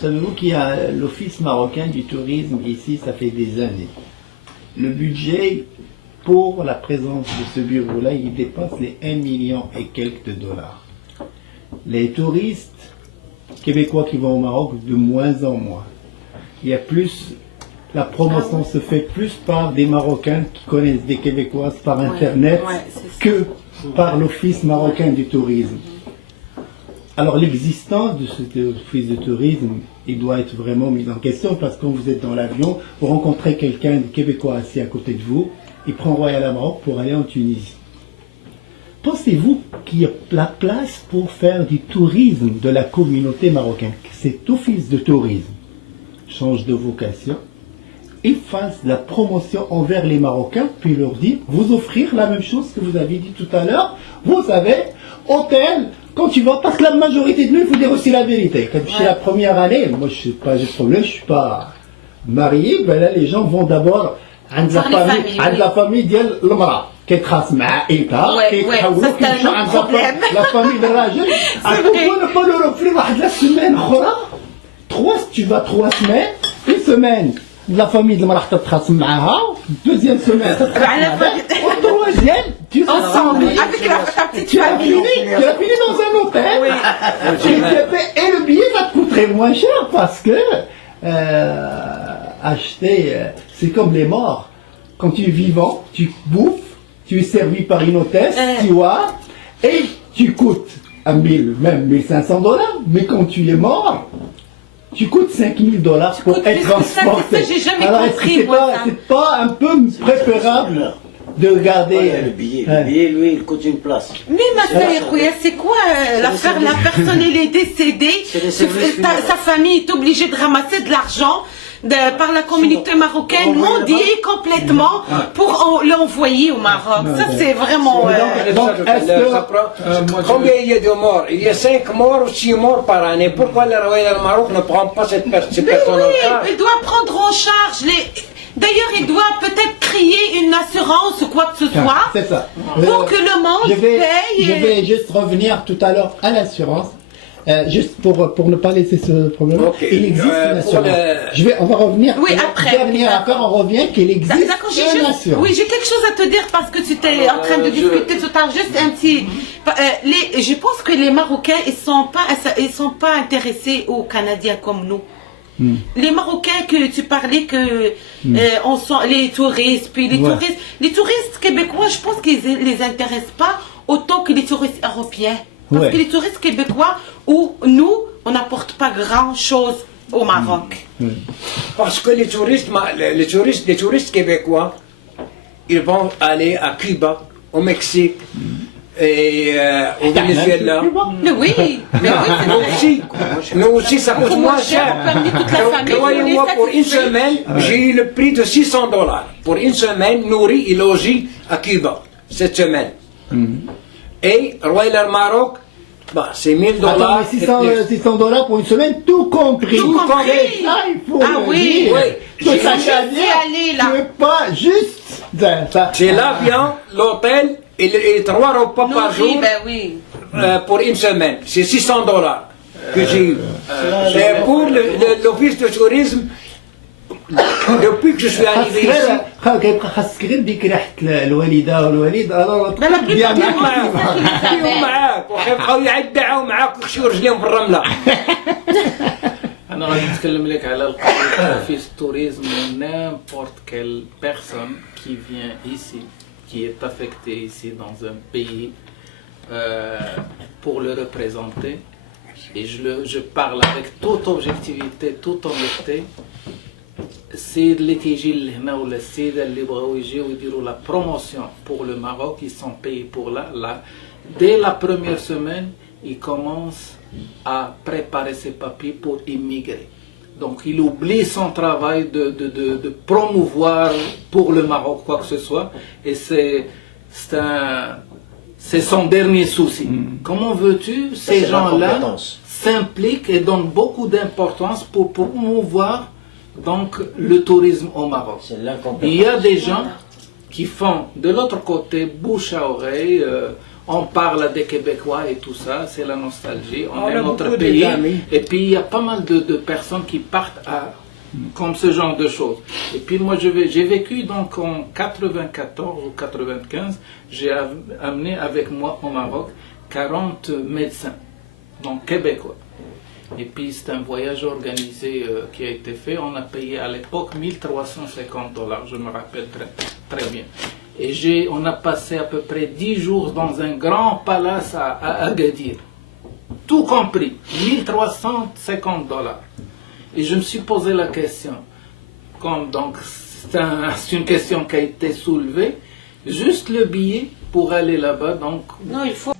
Savez-vous qu'il y a l'Office marocain du tourisme ici, ça fait des années. Le budget pour la présence de ce bureau-là, il dépasse les 1 million et quelques de dollars. Les touristes québécois qui vont au Maroc, de moins en moins. Il y a plus, la promotion se fait plus par des Marocains qui connaissent des Québécoises par Internet que par l'Office marocain du tourisme. Alors l'existence de cet office de tourisme, il doit être vraiment mis en question parce que quand vous êtes dans l'avion, vous rencontrez quelqu'un de Québécois assis à côté de vous, il prend Royal Maroc pour aller en Tunisie. Pensez-vous qu'il y a la place pour faire du tourisme de la communauté marocaine? Cet office de tourisme change de vocation et fasse la promotion envers les Marocains, puis leur dire, vous offrir la même chose que vous avez dit tout à l'heure, vous savez, hôtel, quand tu vas, parce que la majorité de nous, il faut dire aussi la vérité. Quand c'est la première année, moi je n'ai pas de problème, je ne suis pas marié, ben là les gens vont d'abord à la famille ديال المرأة كيتخاص مع عائلتها كيتحولوا كيمشيو عند la famille de الراجل. Pourquoi ne pas leur offrir واحد la semaine اخرى? Tu vas 3 semaines, une semaine la famille de المرأة تتخاصم معاها, deuxième semaine au troisième tu ensemble avec la petite famille, tu as fini dans un hôtel et le billet va te coûter moins cher parce que acheter, c'est comme les morts. Quand tu es vivant, tu bouffes, tu es servi par une hôtesse, tu vois, et tu coûtes à 1000, même 1500 dollars, mais quand tu es mort, tu coûtes 5000 dollars pour être transporté. Alors est-ce que c'est pas un peu préférable de regarder le billet, lui, il coûte une place. Mais ma soeur, c'est quoi l'affaire? La personne, elle est décédée, sa famille est obligée de ramasser de l'argent par la communauté marocaine, mondiée complètement pour l'envoyer au Maroc. Ça, c'est vraiment... Combien il y a de morts? Il y a 5 morts ou 6 morts par année. Pourquoi le Royal Maroc ne prend pas ces personnes en charge? Il doit prendre en charge les... D'ailleurs, il doit peut-être créer une assurance ou quoi que ce soit pour que le monde paye. Je vais juste revenir tout à l'heure à l'assurance. Juste pour ne pas laisser ce problème. Il existe une assurance. On va revenir. Oui, après. Dernière affaire, on revient qu'il existe une assurance. Oui, j'ai quelque chose à te dire parce que tu étais en train de discuter tout à l'heure. Juste un petit. Je pense que les Marocains, ils sont pas intéressés aux Canadiens comme nous. Les Marocains que tu parlais que les touristes, puis les touristes québécois, je pense qu'ils les intéressent pas autant que les touristes européens. Parce que les touristes québécois, ou nous, on n'apporte pas grand chose au Maroc. Parce que les touristes québécois, ils vont aller à Cuba, au Mexique, et au Venezuela. Oui, nous aussi, ça coûte moins cher. Croyez-moi, pour une semaine, j'ai eu le prix de 600 dollars. Pour une semaine, nourri et logis à Cuba, cette semaine. Et Royal Maroc, c'est 1000 dollars. 600 dollars pour une semaine, tout compris. Tout compris. Ça, il faut le dire. J'ai allé là. Tu n'es pas juste. C'est l'avion, l'hôtel et 3 repas par jour pour une semaine. C'est 600 dollars que j'ai eu. C'est pour l'office de tourisme. Depuis que je suis arrivé ici, خاصك غير ديك ريحه الوالده والوالد معاك وكيبقاو يعدعوا معاك ويخشوا رجليهم في الرمله. أنا غادي نتكلم لك على الأوفيس tourisme. N'importe quelle personne qui vient ici, qui est affectée ici dans un pays pour le représenter, et je parle avec toute objectivité, toute honnêteté. السيد اللي كيجي لهنا ولا السيدة اللي بغاو يجيو يديروا لا بروموسيون pour le Maroc, ils sont payés pour dès la première semaine, ils commencent à préparer ses papiers pour immigrer. Donc il oublie son travail de promouvoir pour le Maroc quoi que ce soit, et c'est C'est son dernier souci. Comment veux-tu, ces gens-là s'impliquent et donnent beaucoup d'importance pour promouvoir donc le tourisme au Maroc. Il y a des gens qui font de l'autre côté bouche à oreille, on parle des Québécois et tout ça, c'est la nostalgie, on est notre pays, et puis il y a pas mal de personnes qui partent comme ce genre de choses. Et puis moi j'ai vécu donc en 94 ou 95, j'ai amené avec moi au Maroc 40 médecins, donc québécois. Et puis c'est un voyage organisé qui a été fait. On a payé à l'époque $1 350, je me rappelle très bien. Et on a passé à peu près 10 jours dans un grand palace à Agadir. Tout compris, $1 350. Et je me suis posé la question, comme donc c'est une question qui a été soulevée, juste le billet pour aller là-bas. Donc non, il faut...